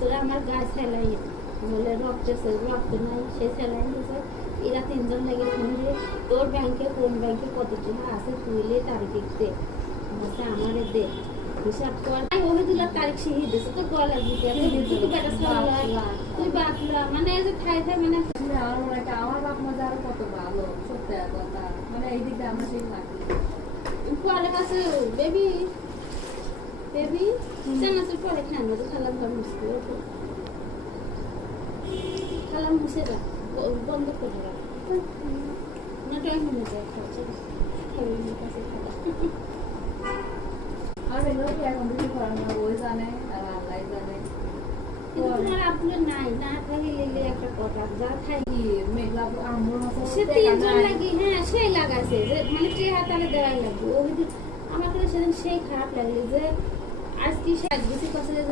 তোরা আমার গায়ে স্যালাইন বলে রক্ত নাই সে স্যালাইন দিয়েছে। এরা তিনজন লাগে ফোন দিয়ে তোর ব্যাংকে কোন ব্যাংকে কত টাকা আছে তুইলে তারিখ দে বলছে আমারে দে হিসাব কর। ওহিদুল্লাহ তারিখ শিখিয়ে দিয়েছে তোর গলা দিতে তুই বাপলা মানে এই যে খাই খাই মানে আমার বাপ মা যারা কত ভালো সত্যি কথা মানে এই দিকটা আমার সেই লাগে পরে কাছে বেবি বেবি চানাচুর পরে খান তো খালাম ঘর মুসকে খালাম মুছে রাখ বন্ধ করে রাখ না টাইম হয়ে যায় খাচ্ছে খাবি না কাছে খালা আর এগুলো কি এখন কিছু করার না ওই জানে আর আল্লাহ জানে তোমার আপনার নাই না থাকলে একটা কথা যা খাই কি মেঘলা আমর মতো সে তিনজন লাগি হ্যাঁ সেই লাগাছে যে মানে ট্রে হাতালে দেওয়াই লাগবে ওই আমার কাছে সেদিন সেই খারাপ লাগলো যে আজকে সে বেশি কথা যে